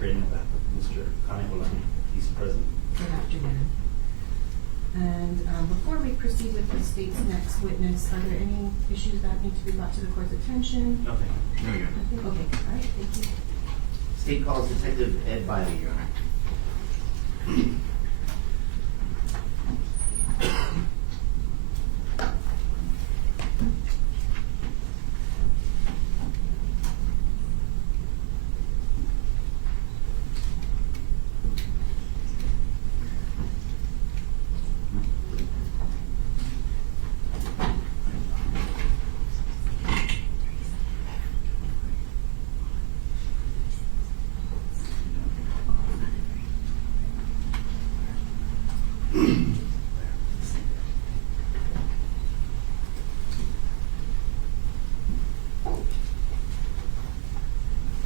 right in the back of Mr. Cahill. He's present. Good afternoon. And before we proceed with the state's next witness, are there any issues that need to be brought to the court's attention? Nothing. No, Your Honor. Nothing? Okay, all right, thank you. State calls Detective Ed Bayle, Your Honor.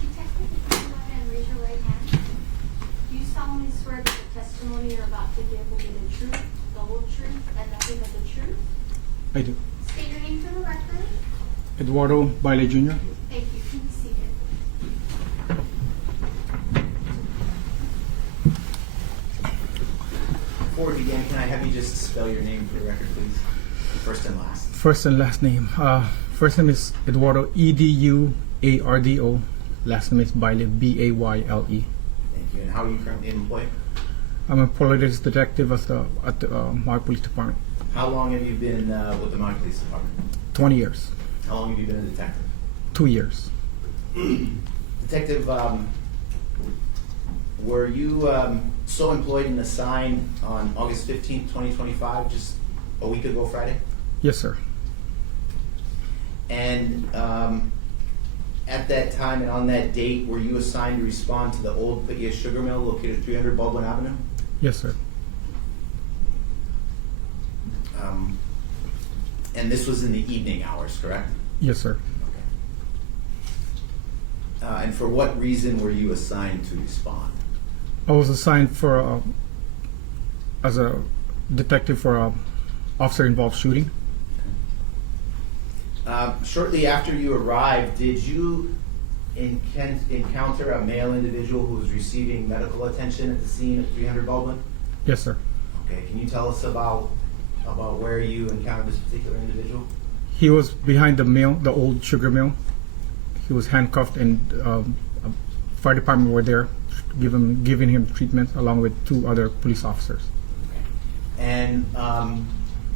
Detective, if you go ahead and raise your right hand. Do you solemnly swear that the testimony you're about to give will be the truth, the whole truth, and nothing but the truth? I do. State your name for the record. Eduardo Bayle Jr. Thank you. Please be seated. Before we begin, can I have you just spell your name for the record, please? First and last. First and last name. First name is Eduardo, Eduardo. Last name is Bayle, Bayle. Thank you. And how are you currently employed? I'm a police detective at the Maui Police Department. How long have you been with the Maui Police Department? 20 years. How long have you been a detective? 2 years. Detective, were you so employed and assigned on August 15th, 2025, just a week ago Friday? Yes, sir. And at that time and on that date, were you assigned to respond to the Old Paia Sugar Mill located at 300 Baldwin Avenue? Yes, sir. And this was in the evening hours, correct? Yes, sir. Okay. And for what reason were you assigned to respond? I was assigned for as a detective for a officer-involved shooting. Shortly after you arrived, did you encounter a male individual who was receiving medical attention at the scene at 300 Baldwin? Yes, sir. Okay, can you tell us about where you encountered this particular individual? He was behind the mill, the old sugar mill. He was handcuffed, and fire department were there, giving him treatment along with 2 other police officers. And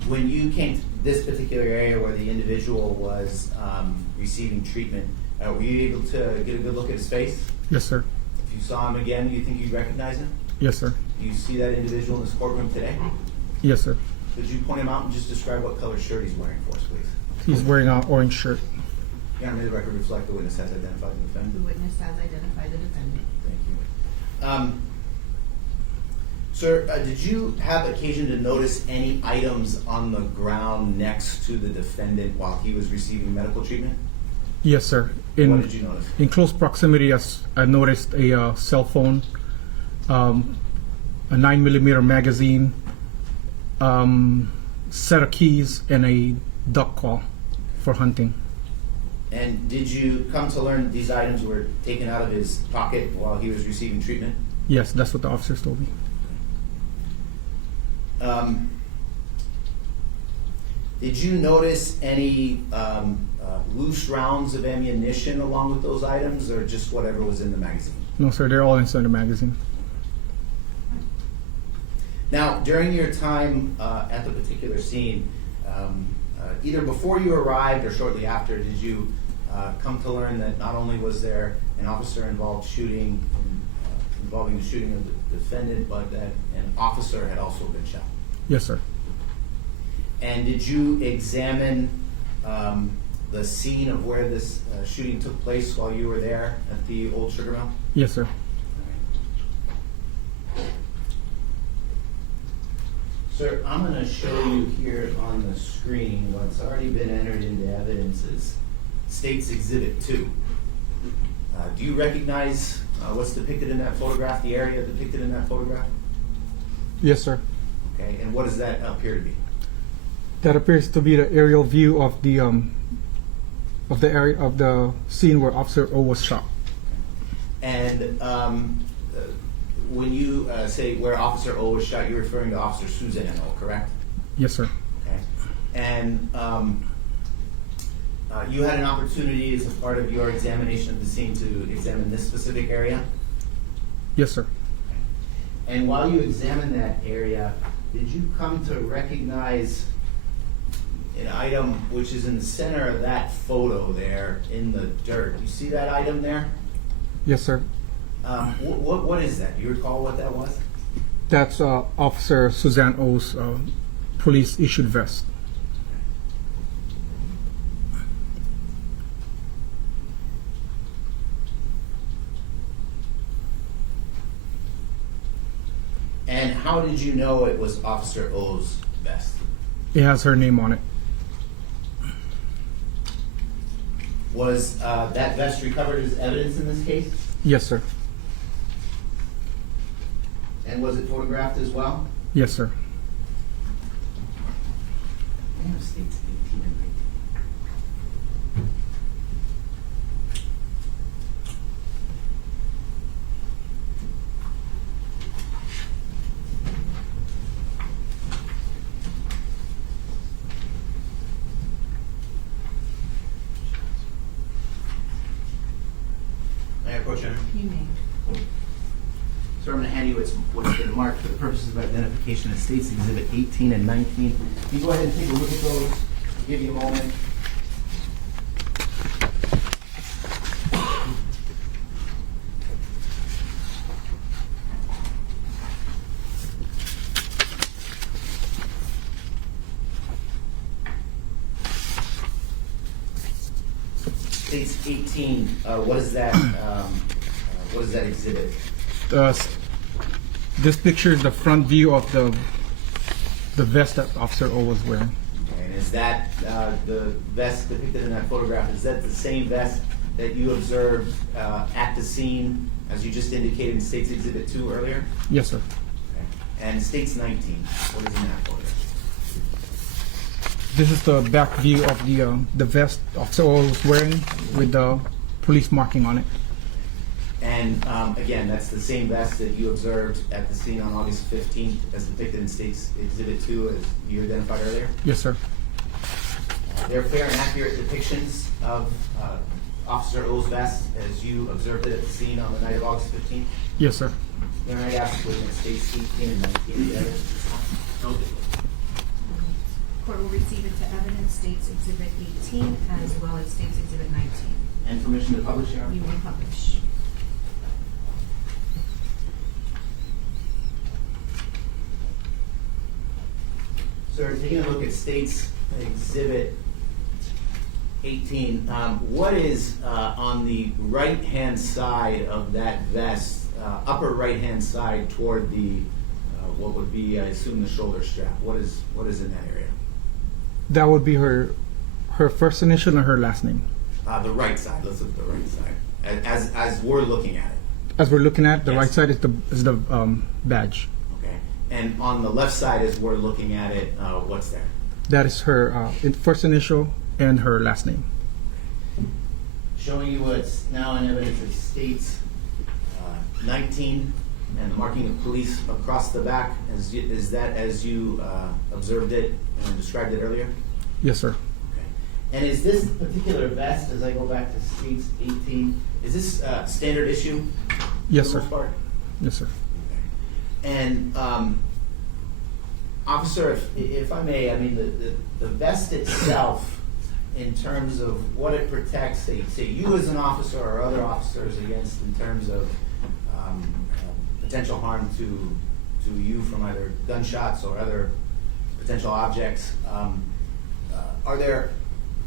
when you came to this particular area where the individual was receiving treatment, were you able to get a good look at his face? Yes, sir. If you saw him again, do you think you'd recognize him? Yes, sir. Do you see that individual in this courtroom today? Yes, sir. Could you point him out and just describe what color shirt he's wearing for us, please? He's wearing an orange shirt. Your Honor, may the record reflect the witness has identified the The defendant. witness has identified the defendant. Thank you. Sir, did you have occasion to notice any items on the ground next to the defendant while he was receiving medical treatment? Yes, sir. What did you notice? In close proximity, I noticed a cell phone, a 9mm magazine, set of keys, and a duck call for hunting. And did you come to learn these items were taken out of his pocket while he was receiving treatment? Yes, that's what the officers told me. Did you notice any loose rounds of ammunition along with those items, or just whatever was in the magazine? No, sir, they're all inside the magazine. Now, during your time at the particular scene, either before you arrived or shortly after, did you come to learn that not only was there an officer-involved shooting involving the shooting of the defendant, but that an officer had also been shot? Yes, sir. And did you examine the scene of where this shooting took place while you were there at the old sugar mill? Yes, sir. Sir, I'm going to show you here on the screen what's already been entered into evidence as State's Exhibit 2. Do you recognize what's depicted in that photograph, the area depicted in that photograph? Yes, sir. Okay, and what does that appear to be? That appears to be the aerial view of the area of the scene where Officer O was shot. And when you say where Officer O was shot, you're referring to Officer Suzanne O, correct? Yes, sir. Okay. And you had an opportunity as a part of your examination of the scene to examine this specific area? Yes, sir. And while you examined that area, did you come to recognize an item which is in the center of that photo there in the dirt? You see that item there? Yes, sir. What is that? Do you recall what that was? That's Officer Suzanne O's police issued vest. And how did you know it was Officer O's vest? It has her name on it. Was that vest recovered as evidence in this case? Yes, sir. And was it photographed as well? Yes, sir. I have states 18 and 19. May I approach, Jennifer? You may. So I'm going to hand you what's been marked for the purposes of identification as States Exhibit 18 and 19. You go ahead and take a look at those. I'll give you a moment. States 18, what is that? What is that exhibit? This picture is the front view of the vest that Officer O was wearing. Okay, and is that the vest depicted in that photograph? Is that the same vest that you observed at the scene, as you just indicated in States Exhibit 2 earlier? Yes, sir. Okay. And States 19, what is in that photograph? This is the back view of the vest Officer O was wearing with the police marking on it. And again, that's the same vest that you observed at the scene on August 15th as depicted in States Exhibit 2 as you identified earlier? Yes, sir. They're fair and accurate depictions of Officer O's vest as you observed it at the scene on the night of August 15th? Yes, sir. Then I asked witness States 18 and 19 the evidence this time? No. Court will receive into evidence States Exhibit 18 as well as States Exhibit 19. And permission to publish, Your Honor? You may publish. Sir, taking a look at States Exhibit 18, what is on the right-hand side of that vest, upper right-hand side toward the, what would be, I assume, the shoulder strap? What is in that area? That would be her first initial and her last name. The right side. Let's look at the right side. As we're looking at it. As we're looking at, the Yes. right side is the badge. Okay. And on the left side, as we're looking at it, what's there? That is her first initial and her last name. Showing you what's now in evidence of States 19 and the marking of police across the back. Is that as you observed it and described it earlier? Yes, sir. Okay. And is this particular vest, as I go back to States 18, is this standard issue? Yes, for the sir. most part? Yes, sir. And officer, if I may, I mean the vest itself, in terms of what it protects, say you as an officer or other officers against, in terms of potential harm to you from either gunshots or other potential objects. Are there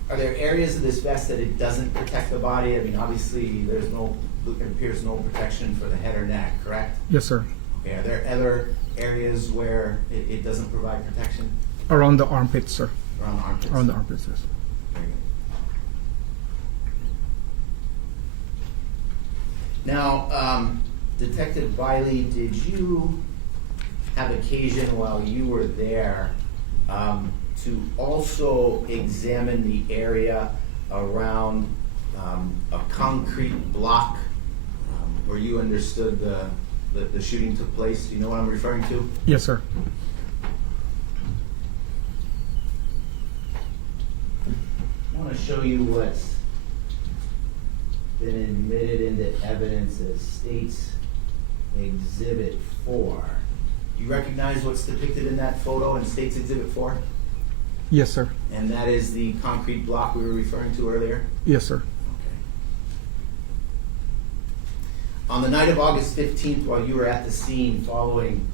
areas of this vest that it doesn't protect the body? I mean, obviously, it appears no protection for the head or neck, correct? Yes, sir. Okay, are there other areas where it doesn't provide protection? Around the armpits, sir. Around the armpits? Around the armpits, yes. Very good. Now, Detective Bayle, did you have occasion while you were there to also examine the area around a concrete block where you understood the shooting took place. Do you know what I'm referring to? Yes, sir. I want to show you what's been admitted into evidence as State's Exhibit 4. Do you recognize what's depicted in that photo in State's Exhibit 4? Yes, sir. And that is the concrete block we were referring to earlier? Yes, sir. Okay. On the night of August 15th, while you were at the scene following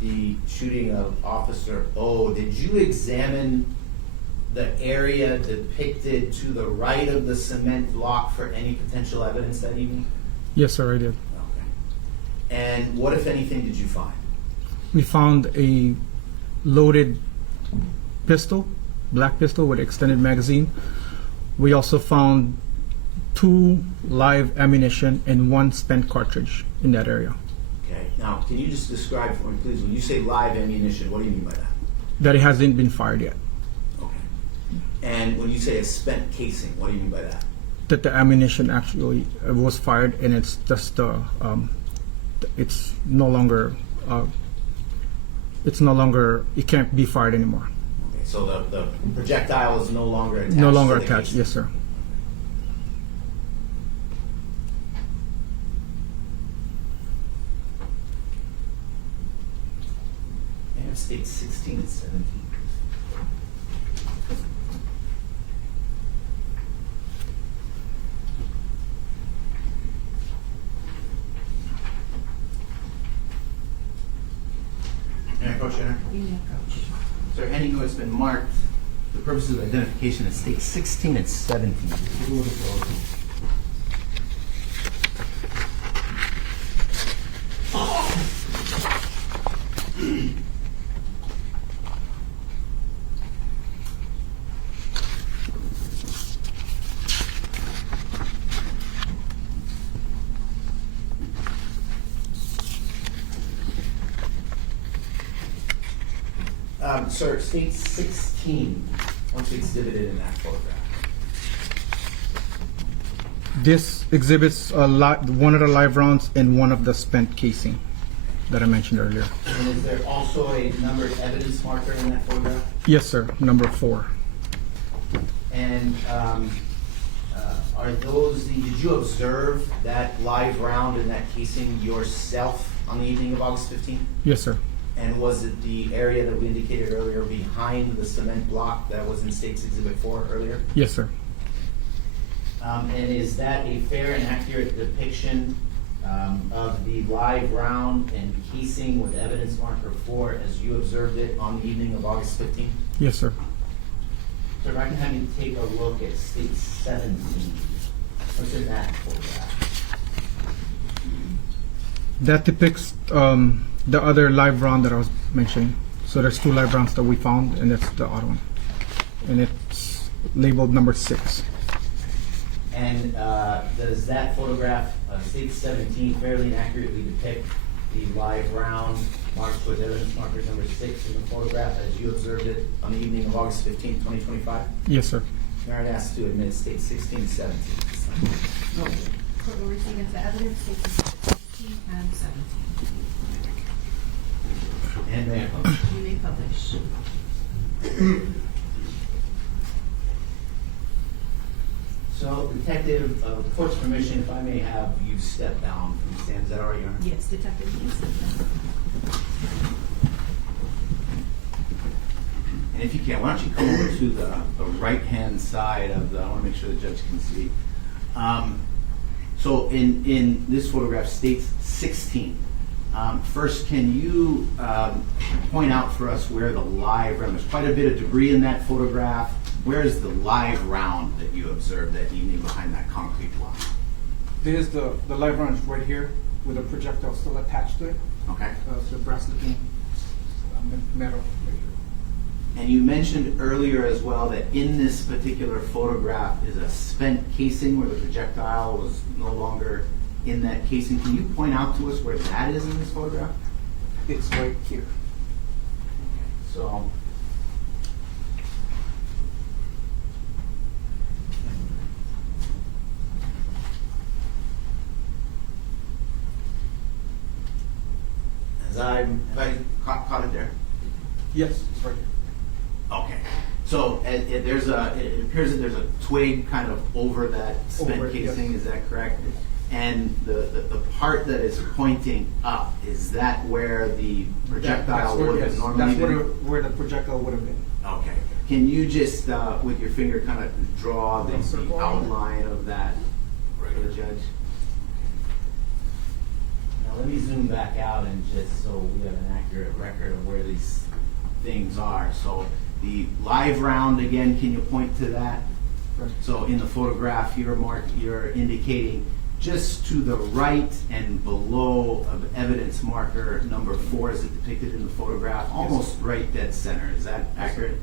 the shooting of Officer O, did you examine the area depicted to the right of the cement block for any potential evidence that evening? Yes, sir, I did. Okay. And what, if anything, did you find? We found a loaded pistol, black pistol with extended magazine. We also found 2 live ammunition and 1 spent cartridge in that area. Okay. Now, can you just describe for me, please, when you say live ammunition, what do you mean by that? That it hasn't been fired yet. Okay. And when you say a spent casing, what do you mean by that? That the ammunition actually was fired, and it's just it's no longer it can't be fired anymore. Okay, so the projectile is no longer attached. No longer to the attached. casing. Yes, sir. I have State 16 and 17. May I approach, Your Honor? You may approach. Sir, handing you what's been marked for the purposes of identification as State 16 and 17. Just take a look at those. Sir, State 16, what's exhibited in that photograph? This exhibits one of the live rounds and one of the spent casing that I mentioned earlier. And is there also a numbered evidence marker in that photograph? Yes, sir. Number 4. And are those did you observe that live round in that casing yourself on the evening of August 15th? Yes, sir. And was it the area that we indicated earlier behind the cement block that was in State's Exhibit 4 earlier? Yes, sir. And is that a fair and accurate depiction of the live round and casing with evidence marker 4 as you observed it on the evening of August 15th? Yes, sir. So if I can have you take a look at State 17. What's in that photograph? That depicts the other live round that I was mentioning. So there's 2 live rounds that we found, and that's the other one. And it's labeled number 6. And does that photograph, State 17, fairly and accurately depict the live round marked with evidence marker number 6 in the photograph as you observed it on the evening of August 15, 2025? Yes, sir. Merit asked to admit State 16 and 17. No. Court will receive into evidence statements 16 and 17. And may I publish? You may publish. So, Detective, with the court's permission, if I may have you step down from the stand. Is that all right, Your Honor? Yes, Detective, please. And if you can, why don't you come over to the right-hand side of the, I want to make sure the judge can see. So in this photograph, States 16. First, can you point out for us where the live round, there's quite a bit of debris in that photograph. Where is the live round that you observed that evening behind that concrete block? There's the live round right here with a projectile still attached to it. Okay. So brass looking metal right here. And you mentioned earlier as well that in this particular photograph is a spent casing where the projectile was no longer in that casing. Can you point out to us where that is in this photograph? It's right here. So, Have I caught it there? Yes, it's right here. Okay. So it appears that there's a twig kind of over that spent Over it, casing. yes. Is that correct? And the part that is pointing up, is that where the projectile would have normally been? Where the projectile would have been. Okay. Can you just, with your finger, kind of draw the Circle. outline of that for the judge? Now let me zoom back out and just so we have an accurate record of where these things are. So the live round, again, can you point to that? Right. So in the photograph, you're indicating just to the right and below of evidence marker number 4 as it depicted in the photograph, almost right dead center. Is that accurate?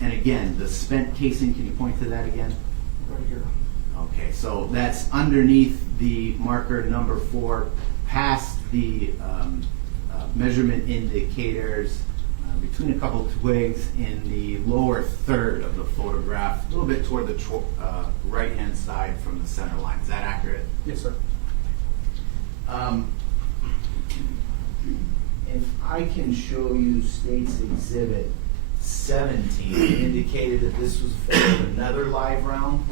And again, the spent casing, can you point to that again? Right here. Okay, so that's underneath the marker number 4, past the measurement indicators, between a couple twigs in the lower third of the photograph, a little bit toward the right-hand side from the center line. Is that accurate? Yes, sir. If I can show you State's Exhibit 17, it indicated that this was for another live round.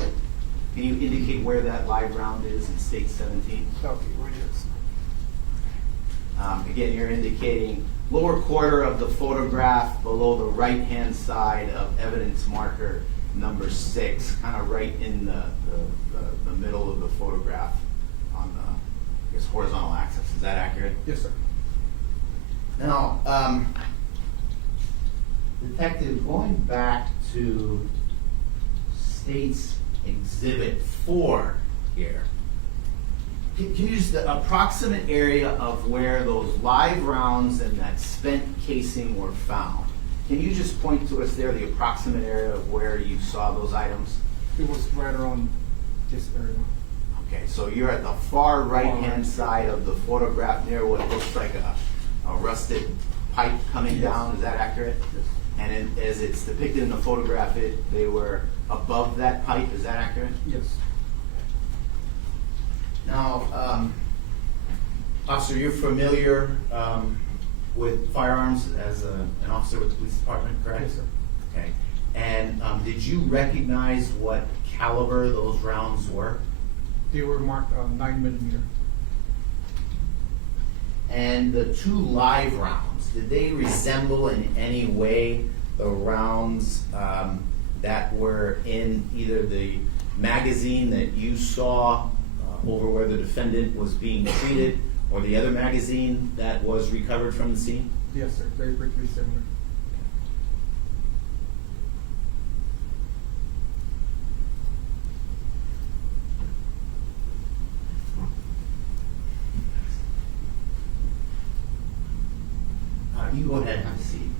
Can you indicate where that live round is in State 17? Okay, right here. Again, you're indicating lower quarter of the photograph below the right-hand side of evidence marker number 6, kind of right in the middle of the photograph on the, I guess, horizontal axis. Is that accurate? Yes, sir. Now, Detective, going back to State's Exhibit 4 here, can you just the approximate area of where those live rounds and that spent casing were found? Can you just point to us there the approximate area of where you saw those items? It was right around this area. Okay, so you're at the far right-hand side of the photograph near what looks like a rusted pipe coming Yes. down. Is that accurate? Yes. And as it's depicted in the photograph, they were above that pipe. Is that accurate? Yes. Now, officer, you're familiar with firearms as an officer with the police department, correct? Yes, sir. Okay. And did you recognize what caliber those rounds were? They were marked 9mm. And the 2 live rounds, did they resemble in any way the rounds that were in either the magazine that you saw over where the defendant was being treated, or the other magazine that was recovered from the scene? Yes, sir. Very pretty similar. You go ahead and have a seat.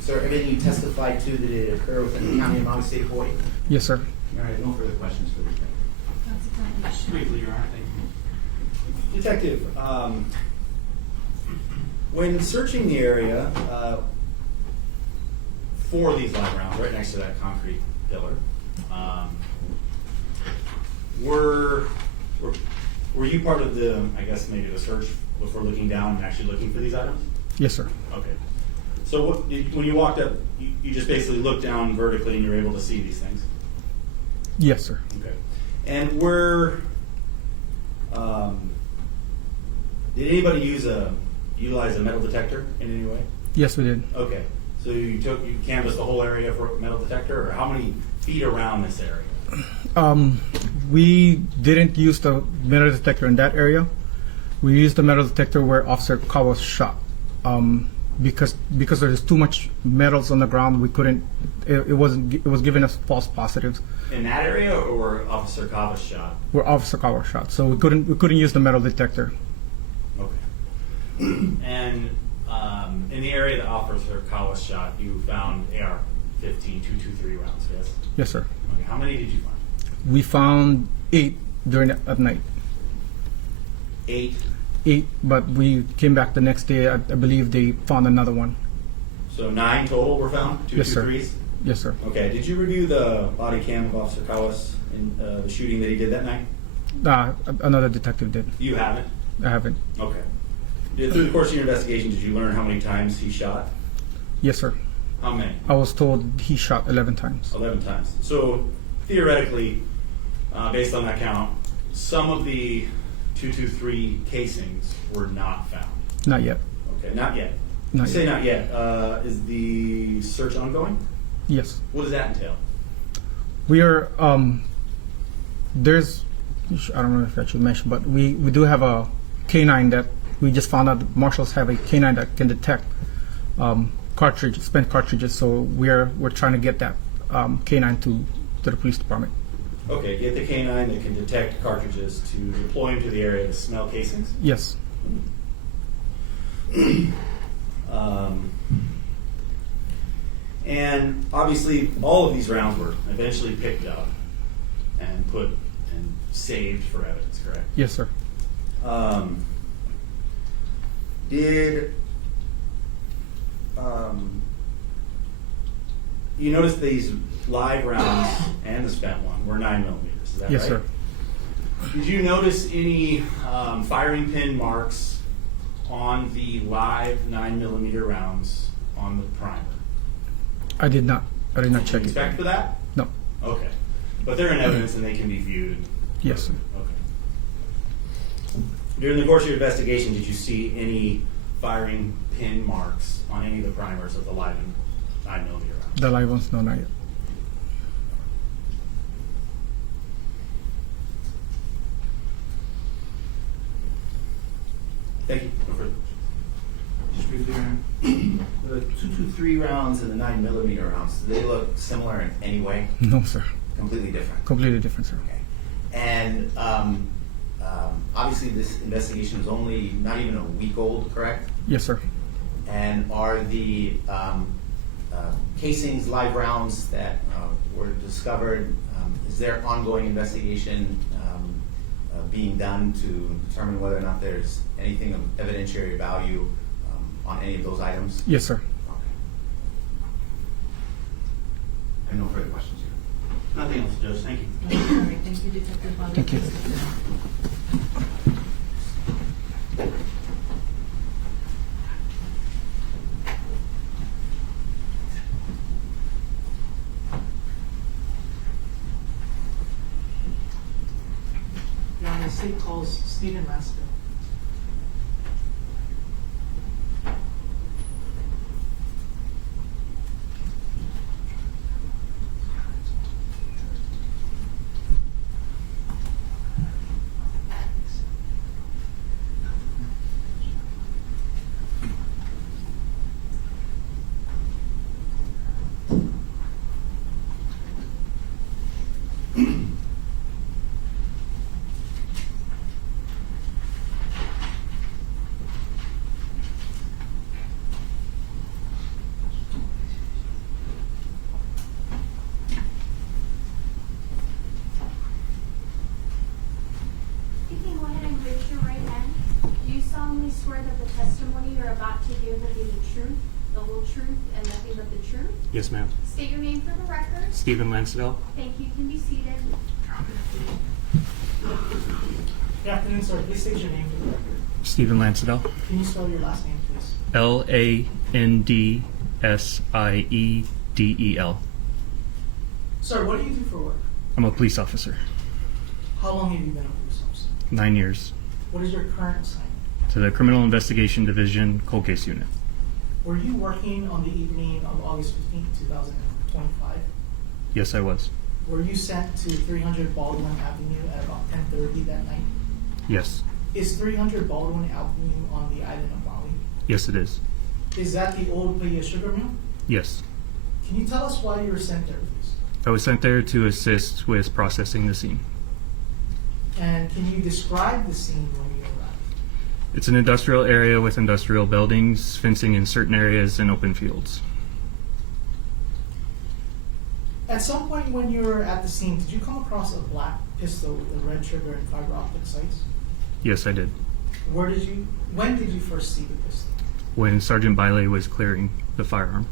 Sir, everything you testified to, did it occur within the county of Maui, state of Hawaii? Yes, sir. All right, no further questions for the detective. That's a Briefly, Your Honor, thank you. Detective, when searching the area For these live rounds, right next to that concrete pillar, were you part of the, I guess, maybe the search before looking down and actually looking for these items? Yes, sir. Okay. So when you walked up, you just basically looked down vertically and you were able to see these things? Yes, sir. Okay. and did anybody utilize a metal detector in any way? Yes, we did. Okay. So you canvassed the whole area for a metal detector, or how many feet around this area? We didn't use the metal detector in that area. We used the metal detector where Officer Ka was shot. Because there's too much metals on the ground, we couldn't. It was giving us false positives. In that area, or where Officer Ka was shot? Where Officer Ka was shot, so we couldn't use the metal detector. Okay. And in the area that Officer Ka was shot, you found AR-15 .223 rounds, yes? Yes, sir. Okay. How many did you find? We found 8 at night. 8. 8, but we came back the next day. I believe they found another one. So 9 total were found? 2 Yes, sir. 223s? Yes, sir. Okay. Did you review the body cam of Officer Kawas in the shooting that he did that night? Another detective did. You haven't? I haven't. Okay. Through the course of your investigation, did you learn how many times he shot? Yes, sir. How many? I was told he shot 11 times. 11 times. So theoretically, based on that count, some of the 223 casings were not found. Not yet. Okay, not yet. Not You say yet. not yet. Is the search ongoing? Yes. What does that entail? We are, there's, I don't know if I should mention, but we do have a canine that we just found out the marshals have a canine that can detect spent cartridges. So we're trying to get that canine to the police department. Okay, get the canine that can detect cartridges to deploy him to the area to smell casings. Yes. And obviously, all of these rounds were eventually picked up and put and saved for evidence, correct? Yes, sir. Did you notice these live rounds and the spent one were 9mm? Is that Yes, right? sir. Did you notice any firing pin marks on the live 9mm rounds on the primer? I did not Did you check it. inspect for that? No. Okay. But they're in evidence and they can be viewed? Yes, sir. Okay. During the course of your investigation, did you see any firing pin marks on any of the primers of the live 9mm rounds? The live ones, no, not yet. Thank you. No further. Just briefly, Your Honor. The 223 rounds and the 9mm rounds, do they look similar in any way? No, sir. Completely different? Completely different, sir. Okay. And obviously this investigation is only not even a week old, correct? Yes, sir. And are the casings, live rounds that were discovered, is there ongoing investigation being done to determine whether or not there's anything of evidentiary value on any of those items? Yes, sir. Okay. I have no further questions here. Nothing else, Judge. Thank you. All right, thank you, Detective Bayle. Thank you. Your Honor, the state calls Steven Landsiedel. You can go ahead and raise your right hand. Do you solemnly swear that the testimony you're about to give will be the truth, the whole truth, and nothing but the truth? Yes, ma'am. State your name for the record. Steven Landsiedel. Thank you. You can be seated. Good afternoon, sir. Please state your name for the record. Steven Landsiedel. Can you spell your last name, please? Landsiedel. Sir, what do you do for work? I'm a police officer. How long have you been a police officer? 9 years. What is your current assignment? To the Criminal Investigation Division, Cold Case Unit. Were you working on the evening of August 15, 2025? Yes, I was. Were you sent to 300 Baldwin Avenue at about 10:30 that night? Yes. Is 300 Baldwin Avenue on the island of Maui? Yes, it is. Is that the Old Paia Sugar Mill? Yes. Can you tell us why you were sent there, please? I was sent there to assist with processing the scene. And can you describe the scene when you arrived? It's an industrial area with industrial buildings, fencing in certain areas, and open fields. At some point when you were at the scene, did you come across a black pistol with a red trigger and fiber optic sights? Yes, I did. When did you first see the pistol? When Sergeant Bayle was clearing the firearm.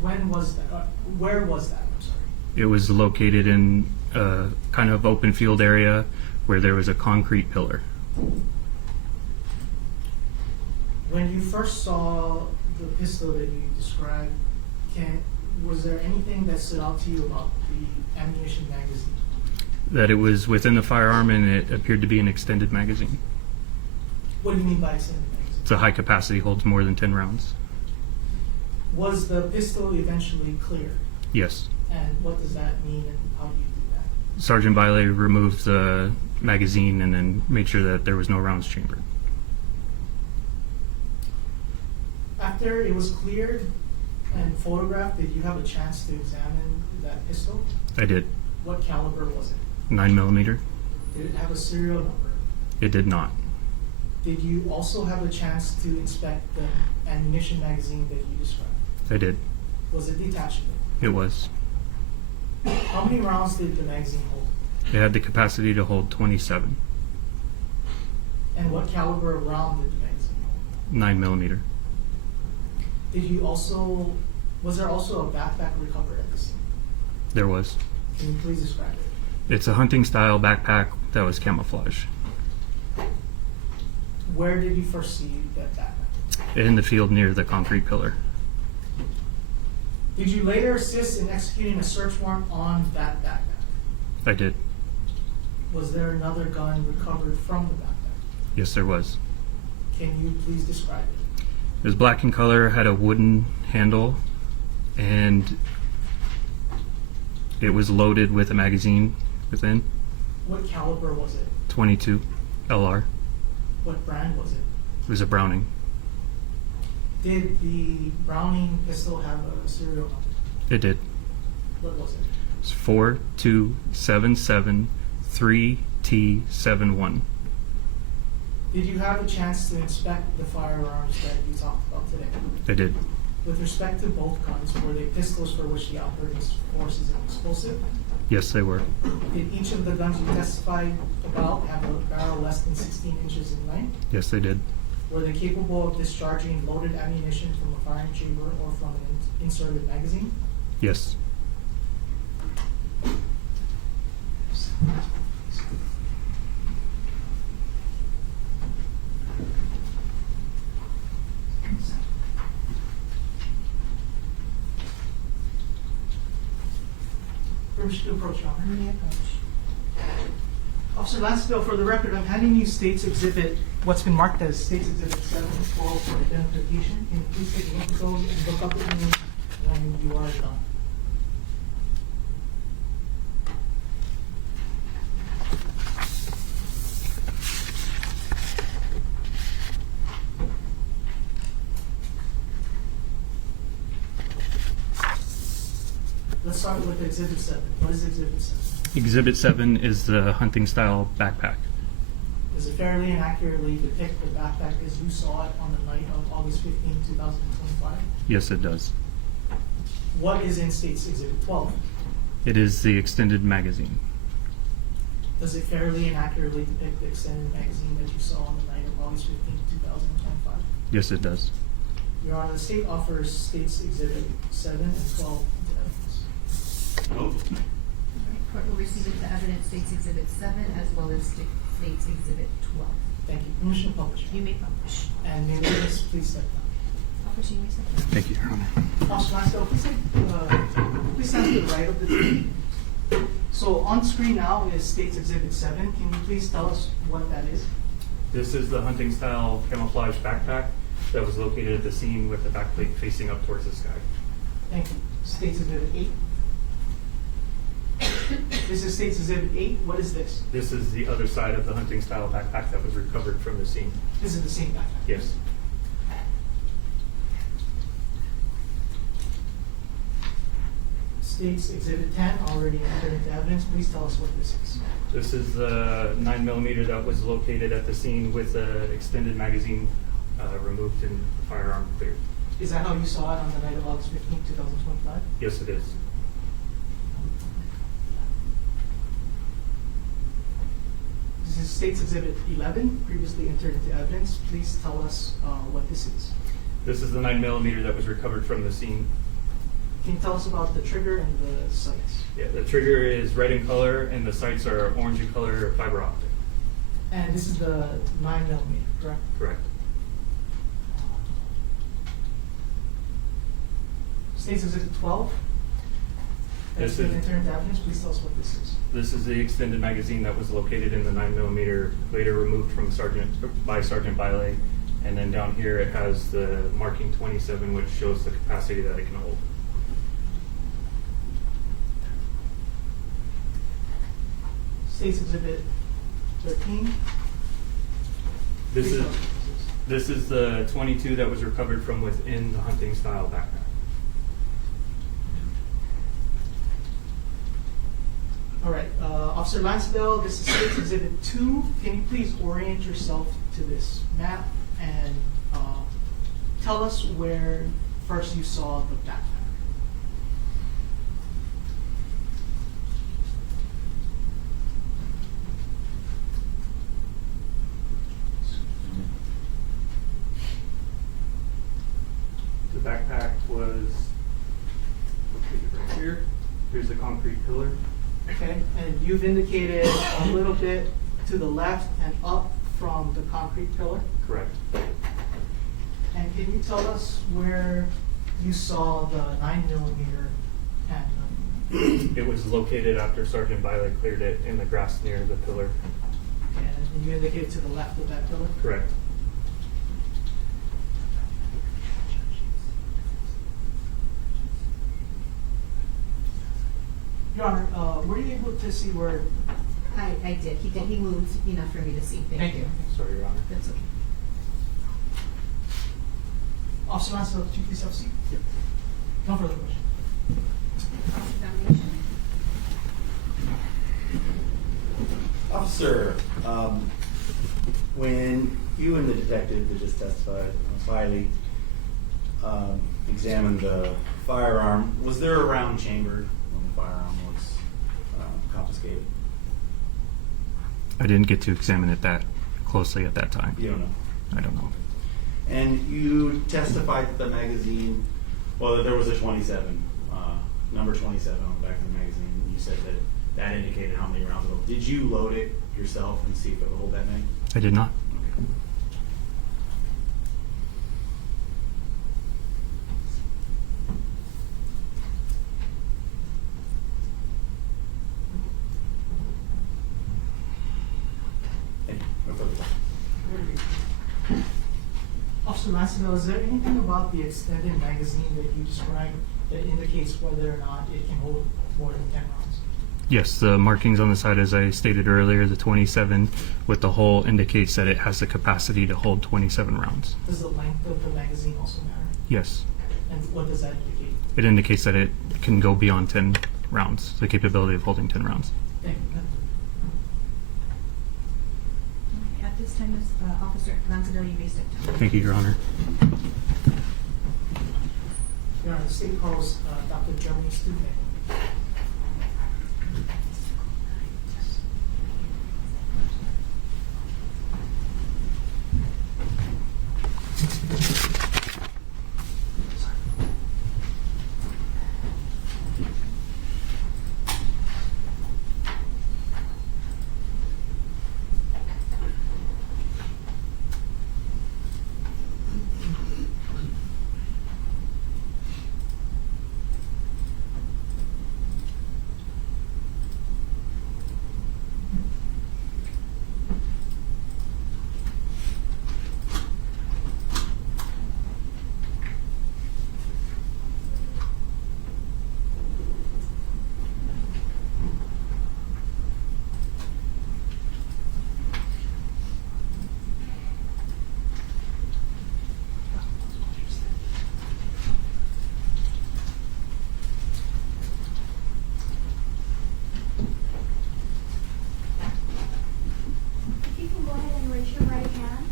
When was that? Where was that? I'm sorry. It was located in a kind of open field area where there was a concrete pillar. When you first saw the pistol that you described, was there anything that stood out to you about the ammunition magazine? That it was within the firearm and it appeared to be an extended magazine. What do you mean by extended magazine? It's a high capacity, holds more than 10 rounds. Was the pistol eventually clear? Yes. And what does that mean and how do you do that? Sergeant Bayle removed the magazine and then made sure that there was no rounds chambered. After it was cleared and photographed, did you have a chance to examine that pistol? I did. What caliber was it? 9mm. Did it have a serial number? It did not. Did you also have a chance to inspect the ammunition magazine that you described? I did. Was it detachable? It was. How many rounds did the magazine hold? It had the capacity to hold 27. And what caliber of round did the magazine hold? 9mm. Was there also a backpack recovered at the scene? There was. Can you please describe it? It's a hunting style backpack that was camouflage. Where did you first see that backpack? In the field near the concrete pillar. Did you later assist in executing a search warrant on that backpack? I did. Was there another gun recovered from the backpack? Yes, there was. Can you please describe it? It was black in color, had a wooden handle, and it was loaded with a magazine within. What caliber was it? 22 LR. What brand was it? It was a Browning. Did the Browning pistol have a serial number? It did. What was it? It's 42773T71. Did you have a chance to inspect the firearms that you talked about today? I did. With respect to both guns, were they pistols for which the operating force is explosive? Yes, they were. Did each of the guns you testified about have a barrel less than 16 inches in length? Yes, they did. Were they capable of discharging loaded ammunition from a firing chamber or from an inserted magazine? Yes. Permission to approach, Your Honor. May I approach? Officer Landsiedel, for the record, I'm handing you State's Exhibit, what's been marked as State's Exhibit 7 and 12 for identification. Can you please take a look at those and look up at me when you are done? Let's start with Exhibit 7. What is Exhibit 7? Exhibit 7 is the hunting style backpack. Does it fairly and accurately depict the backpack as you saw it on the night of August 15, 2025? Yes, it does. What is in State's Exhibit 12? It is the extended magazine. Does it fairly and accurately depict the extended magazine that you saw on the night of August 15, 2025? Yes, it does. Your Honor, the State offers State's Exhibit 7 and 12 into evidence. Oh, Court will receive into evidence State's Exhibit 7 as well as State's Exhibit 12. Thank you. Permission to publish. You may publish. And may the witness please step down. Officer, you may step down. Thank you, Your Honor. Officer Landsiedel, please stand to the right of the screen. So on screen now is State's Exhibit 7. Can you please tell us what that is? This is the hunting style camouflage backpack that was located at the scene with the backplate facing up towards the sky. Thank you. State's Exhibit 8. This is State's Exhibit 8. What is this? This is the other side of the hunting style backpack that was recovered from the scene. This is the same backpack. Yes. State's Exhibit 10, already entered into evidence. Please tell us what this is. This is the 9mm that was located at the scene with the extended magazine removed and the firearm cleared. Is that how you saw it on the night of August 15, 2025? Yes, it is. This is State's Exhibit 11, previously entered into evidence. Please tell us what this is. This is the 9mm that was recovered from the scene. Can you tell us about the trigger and the sights? Yeah, the trigger is red in color and the sights are orange in color fiber optic. And this is the 9mm, correct? Correct. State's Exhibit 12. This That's been is- interned evidence. Please tell us what this is. This is the extended magazine that was located in the 9mm, later removed from by Sergeant Bayle. And then down here it has the marking 27, which shows the capacity that it can hold. State's Exhibit 13. This Please is tell us what this is. this is the 22 that was recovered from within the hunting style backpack. All right, Officer Landsiedel, this is State's Exhibit 2. Can you please orient yourself to this map and tell us where first you saw the backpack? The backpack was located right here. Here's the concrete pillar. Okay, and you've indicated a little bit to the left and up from the concrete pillar. Correct. And can you tell us where you saw the 9mm handgun? It was located after Sergeant Bayle cleared it in the grass near the pillar. And you indicated to the left of that pillar? Correct. Your Honor, were you able to see where? I did. He moved enough for me to see. Thank you. Sorry, Your Honor. That's okay. Officer Landsiedel, could you please have a seat? Yep. No further question. Examination. Officer, when you and the detective that just testified, Bayle, examined the firearm, was there a round chambered when the firearm was confiscated? I didn't get to examine it that closely at that time. You don't know. I don't know. And you testified that the magazine, well, that there was a 27, number 27 on the back of the magazine. And you said that that indicated how many rounds it would. Did you load it yourself and see if it would hold that many? I did not. Thank you. No further questions. Officer Landsiedel, is there anything about the extended magazine that you described that indicates whether or not it can hold more than 10 rounds? Yes, the markings on the side, as I stated earlier, the 27 with the hole indicates that it has the capacity to hold 27 rounds. Does the length of the magazine also matter? Yes. And what does that indicate? It indicates that it can go beyond 10 rounds, the capability of holding 10 rounds. Thank you. At this time, Officer Landsiedel, you may step down. Thank you, Your Honor. Your Honor, the state calls Dr. Jeremy Stuelpnagel. If you can go ahead and raise your right hand.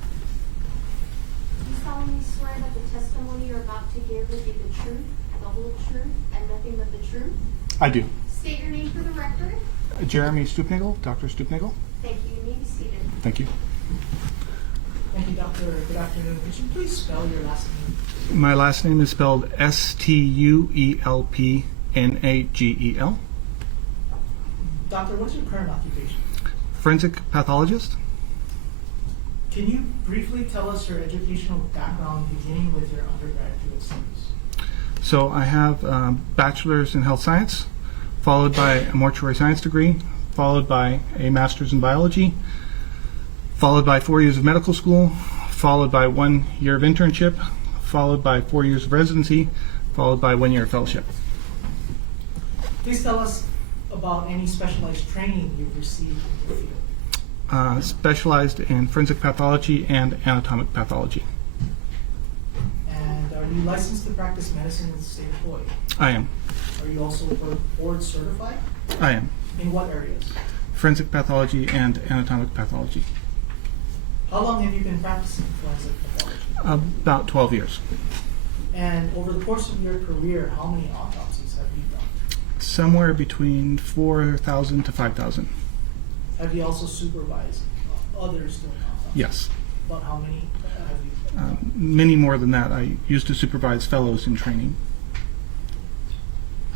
Do you solemnly swear that the testimony you're about to give will be the truth, the whole truth, and nothing but the truth? I do. State your name for the record. Jeremy Stuelpnagel, Dr. Stuelpnagel. Thank you. You may be seated. Thank you. Thank you, Doctor. Good afternoon. Could you please spell your last name? My last name is spelled Stuelpnagel. Doctor, what is your current occupation? Forensic pathologist. Can you briefly tell us your educational background, beginning with your undergraduate studies? So I have a bachelor's in health science, followed by a mortuary science degree, followed by a master's in biology, followed by 4 years of medical school, followed by 1 year of internship, followed by 4 years of residency, followed by 1 year of fellowship. Please tell us about any specialized training you've received in your field. Specialized in forensic pathology and anatomic pathology. And are you licensed to practice medicine in the state of Hawaii? I am. Are you also board certified? I am. In what areas? Forensic pathology and anatomic pathology. How long have you been practicing forensic pathology? About 12 years. And over the course of your career, how many autopsies have you done? Somewhere between 4,000 to 5,000. Have you also supervised others doing autopsies? Yes. About how many have you? Many more than that. I used to supervise fellows in training.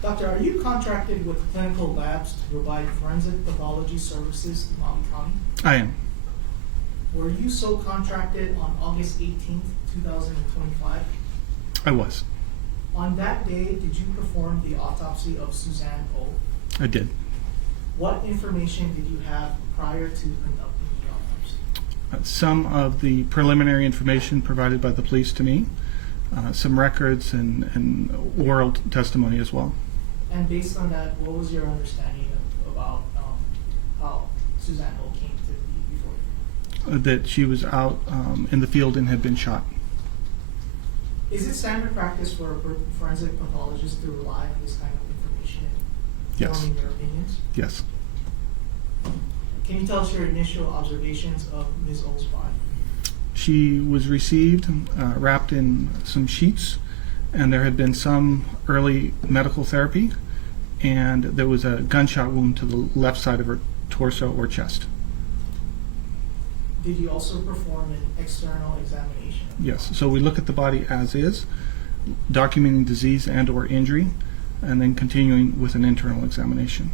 Doctor, are you contracted with clinical labs to provide forensic pathology services to Maui County? I am. Were you so contracted on August 18th, 2025? I was. On that day, did you perform the autopsy of Suzanne O? I did. What information did you have prior to conducting the autopsy? Some of the preliminary information provided by the police to me, some records and oral testimony as well. And based on that, what was your understanding about how Suzanne O came to be before you? That she was out in the field and had been shot. Is it standard practice for a forensic pathologist to rely on this kind of information in Yes. forming their opinions? Yes. Can you tell us your initial observations of Ms. O's body? She was received wrapped in some sheets, and there had been some early medical therapy, and there was a gunshot wound to the left side of her torso or chest. Did you also perform an external examination? Yes. So we look at the body as is, documenting disease and or injury, and then continuing with an internal examination.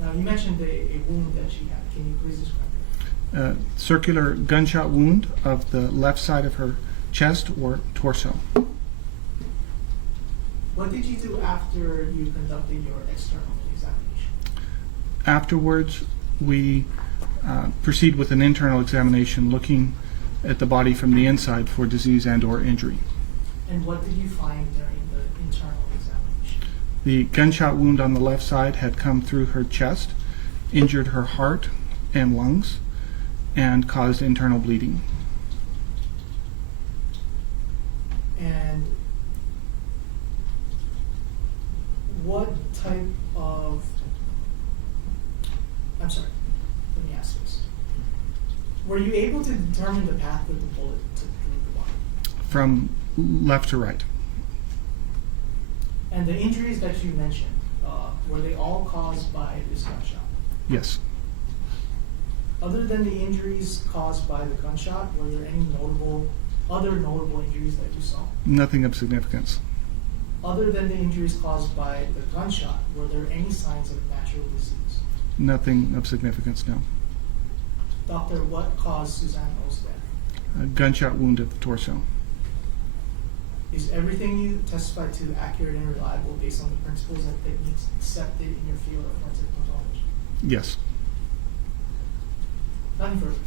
Now, you mentioned a wound that she had. Can you please describe it? Circular gunshot wound of the left side of her chest or torso. What did you do after you conducted your external examination? Afterwards, we proceed with an internal examination looking at the body from the inside for disease and or injury. And what did you find during the internal examination? The gunshot wound on the left side had come through her chest, injured her heart and lungs, and caused internal bleeding. And what type of, I'm sorry, let me ask this. Were you able to determine the path that the bullet took through the body? From left to right. And the injuries that you mentioned, were they all caused by this gunshot? Yes. Other than the injuries caused by the gunshot, were there any other notable injuries that you saw? Nothing of significance. Other than the injuries caused by the gunshot, were there any signs of natural disease? Nothing of significance, no. Doctor, what caused Suzanne O's death? A gunshot wound at the torso. Is everything you testified to accurate and reliable based on the principles and techniques accepted in your field of forensic pathology? Yes. Nothing further.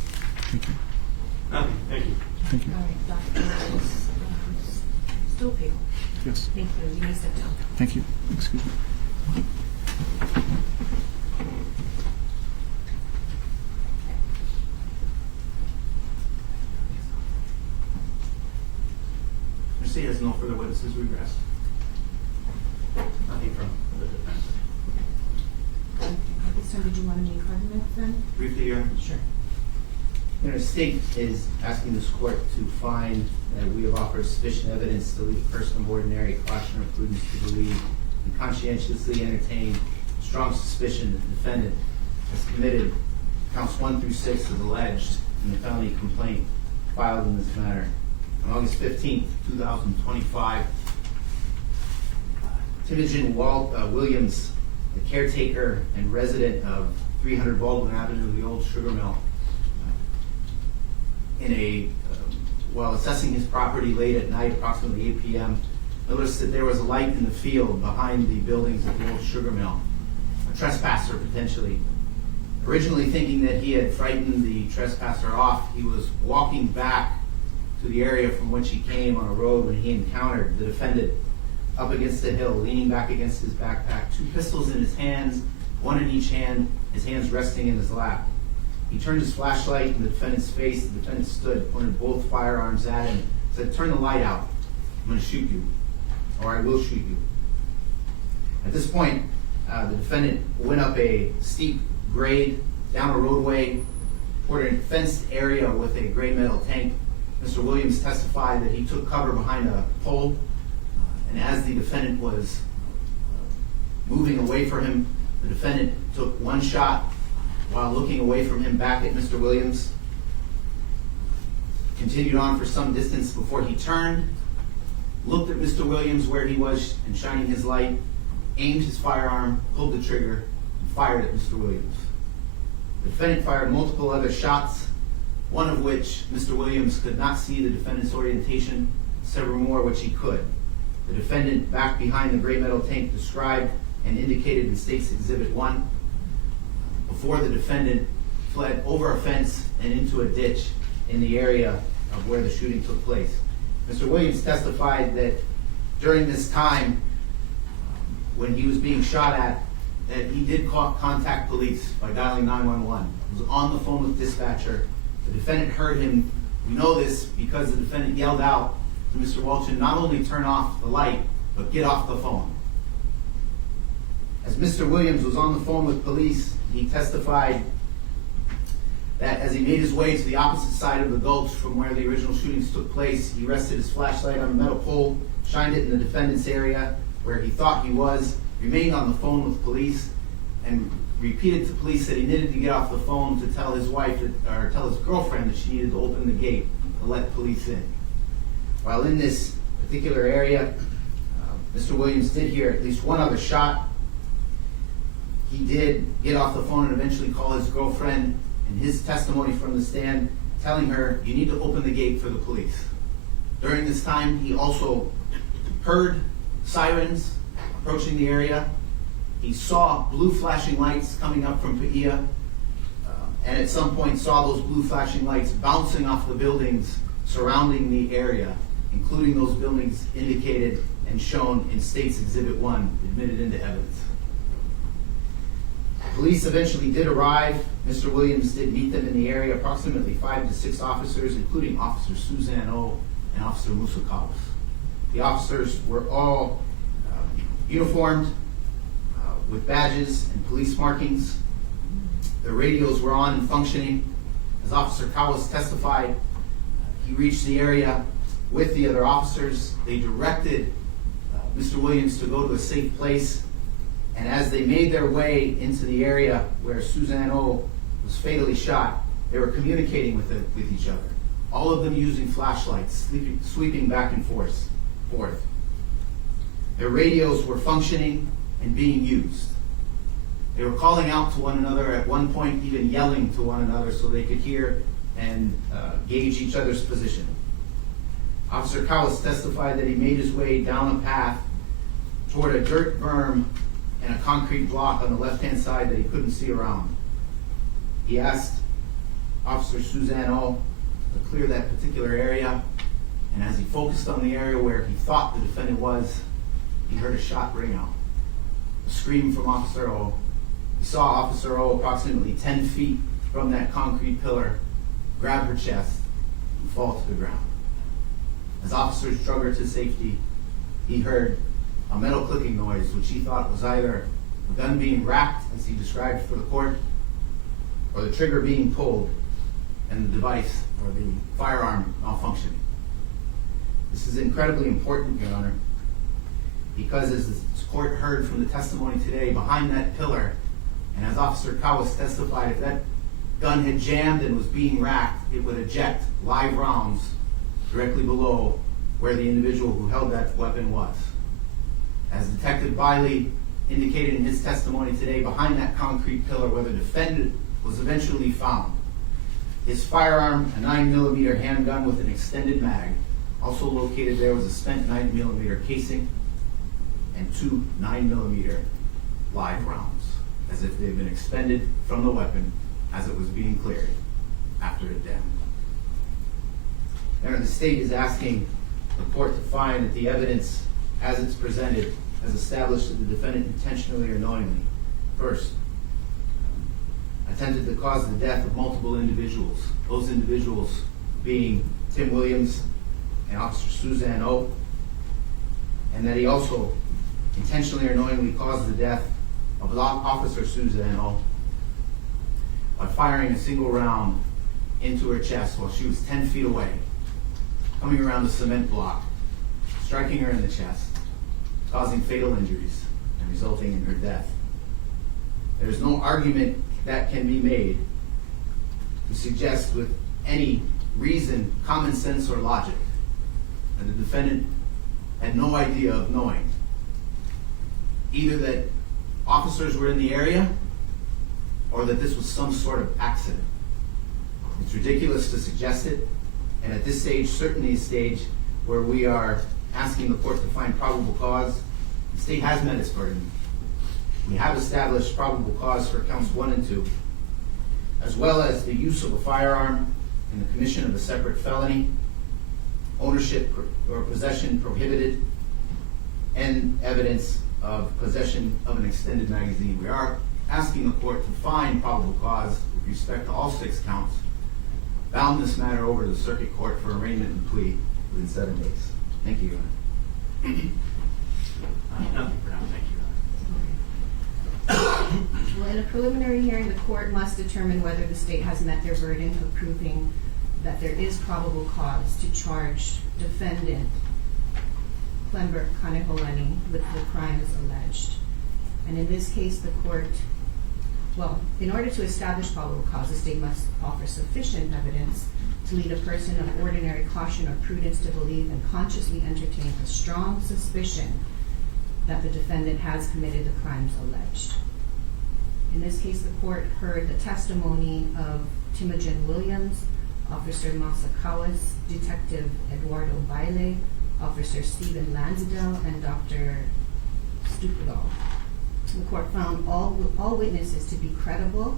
Thank you. Nothing, thank you. Thank you. All right, Dr. Stuelpnagel. Yes. Thank you. You may step down. Thank you. Excuse me. Mercy has no further witnesses regressed. Nothing from the defense. At this time, did you want to make arguments then? Briefly, Your Honor. Sure. The state is asking this court to find that we have offered sufficient evidence to lead a person of ordinary caution or prudence to believe and conscientiously entertain strong suspicion that the defendant has committed counts 1 through 6 as alleged in the felony complaint filed in this matter. On August 15th, 2025, Timogen Williams, the caretaker and resident of 300 Baldwin Avenue, the Old Sugar Mill, while assessing his property late at night, approximately 8 p.m., noticed that there was a light in the field behind the buildings of the old sugar mill. A trespasser, potentially. Originally thinking that he had frightened the trespasser off, he was walking back to the area from which he came on a road when he encountered the defendant up against the hill, leaning back against his backpack, 2 pistols in his hands, one in each hand, his hands resting in his lap. He turned his flashlight in the defendant's face. The defendant stood, pointed both firearms at him, said, "Turn the light out. I'm going to shoot you, or I will shoot you." At this point, the defendant went up a steep grade, down a roadway, toward a fenced area with a gray metal tank. Mr. Williams testified that he took cover behind a pole, and as the defendant was moving away from him, the defendant took one shot while looking away from him back at Mr. Williams, continued on for some distance before he turned, looked at Mr. Williams where he was and shining his light, aimed his firearm, pulled the trigger, and fired at Mr. Williams. The defendant fired multiple other shots, one of which Mr. Williams could not see the defendant's orientation, several more which he could. The defendant, back behind the gray metal tank, described and indicated in State's Exhibit 1, before the defendant fled over a fence and into a ditch in the area of where the shooting took place. Mr. Williams testified that during this time, when he was being shot at, that he did contact police by dialing 911. He was on the phone with dispatcher. The defendant heard him. We know this because the defendant yelled out to Mr. Walton, not only turn off the light, but get off the phone. As Mr. Williams was on the phone with police, he testified that as he made his way to the opposite side of the gulch from where the original shootings took place, he rested his flashlight on a metal pole, shined it in the defendant's area where he thought he was, remained on the phone with police, and repeated to police that he needed to get off the phone to tell his wife or tell his girlfriend that she needed to open the gate to let police in. While in this particular area, Mr. Williams did hear at least one other shot. He did get off the phone and eventually call his girlfriend, in his testimony from the stand, telling her, "You need to open the gate for the police." During this time, he also heard sirens approaching the area. He saw blue flashing lights coming up from Paia, and at some point saw those blue flashing lights bouncing off the buildings surrounding the area, including those buildings indicated and shown in State's Exhibit 1, admitted into evidence. Police eventually did arrive. Mr. Williams did meet them in the area, approximately 5 to 6 officers, including Officer Suzanne O and Officer Musakawas. The officers were all uniformed with badges and police markings. Their radios were on and functioning. As Officer Kawas testified, he reached the area with the other officers. They directed Mr. Williams to go to a safe place. And as they made their way into the area where Suzanne O was fatally shot, they were communicating with each other, all of them using flashlights, sweeping back and forth. Their radios were functioning and being used. They were calling out to one another, at one point even yelling to one another so they could hear and gauge each other's position. Officer Kawas testified that he made his way down a path toward a dirt berm and a concrete block on the left-hand side that he couldn't see around. He asked Officer Suzanne O to clear that particular area, and as he focused on the area where he thought the defendant was, he heard a shot ring out. A scream from Officer O. He saw Officer O approximately 10 feet from that concrete pillar, grab her chest, and fall to the ground. As officers drug her to safety, he heard a metal clicking noise, which he thought was either a gun being racked, as he described for the court, or the trigger being pulled and the device or the firearm malfunctioning. This is incredibly important, Your Honor, because as the court heard from the testimony today, behind that pillar, and as Officer Kawas testified, if that gun had jammed and was being racked, it would eject live rounds directly below where the individual who held that weapon was. As Detective Bayle indicated in his testimony today, behind that concrete pillar where the defendant was eventually found, His firearm, a 9mm handgun with an extended mag. Also located there was a spent 9mm casing and 2 9mm live rounds, as if they had been expended from the weapon as it was being cleared after it damaged. Now, the state is asking the court to find that the evidence, as it's presented, has established that the defendant intentionally or knowingly, first, attempted to cause the death of multiple individuals, those individuals being Tim Williams and Officer Suzanne O, and that he also intentionally or knowingly caused the death of Officer Suzanne O by firing a single round into her chest while she was 10 feet away, coming around the cement block, striking her in the chest, causing fatal injuries and resulting in her death. There is no argument that can be made to suggest with any reason, common sense, or logic that the defendant had no idea of knowing either that officers were in the area or that this was some sort of accident. It's ridiculous to suggest it, and at this stage, certainly a stage where we are asking the court to find probable cause, the state has met its burden. We have established probable cause for counts 1 and 2, as well as the use of a firearm in the commission of a separate felony, ownership or possession prohibited, and evidence of possession of an extended magazine. We are asking the court to find probable cause with respect to all 6 counts, bound this matter over to the circuit court for arraignment and plea within 7 days. Thank you, Your Honor. Nothing for now, thank you, Your Honor. Well, in a preliminary hearing, the court must determine whether the state has met their burden of proving that there is probable cause to charge defendant Clember Kaneholani with the crimes alleged. And in this case, the court, well, in order to establish probable cause, the state must offer sufficient evidence to lead a person of ordinary caution or prudence to believe and consciously entertain a strong suspicion that the defendant has committed the crimes alleged. In this case, the court heard the testimony of Timogen Williams, Officer Masakawas, Detective Eduardo Bayle, Officer Steven Landsiedel, and Dr. Stuelpnagel. The court found all witnesses to be credible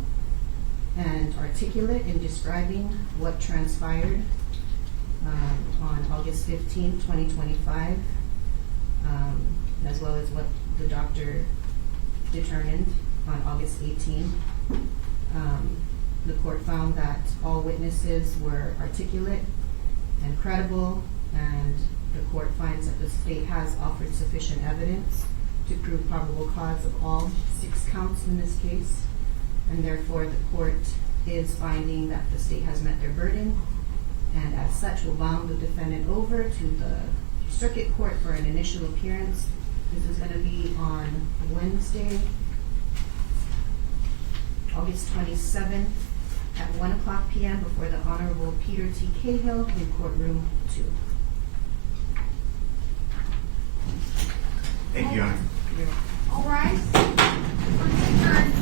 and articulate in describing what transpired on August 15, 2025, as well as what the doctor determined on August 18. The court found that all witnesses were articulate and credible, and the court finds that the state has offered sufficient evidence to prove probable cause of all 6 counts in this case, and therefore the court is finding that the state has met their burden, and as such will bound the defendant over to the circuit court for an initial appearance. This is going to be on Wednesday, August 27th at 1:00 p.m. before the Honorable Peter T. Cahill in courtroom 2. Thank you, Your Honor. All rise. Court is adjourned.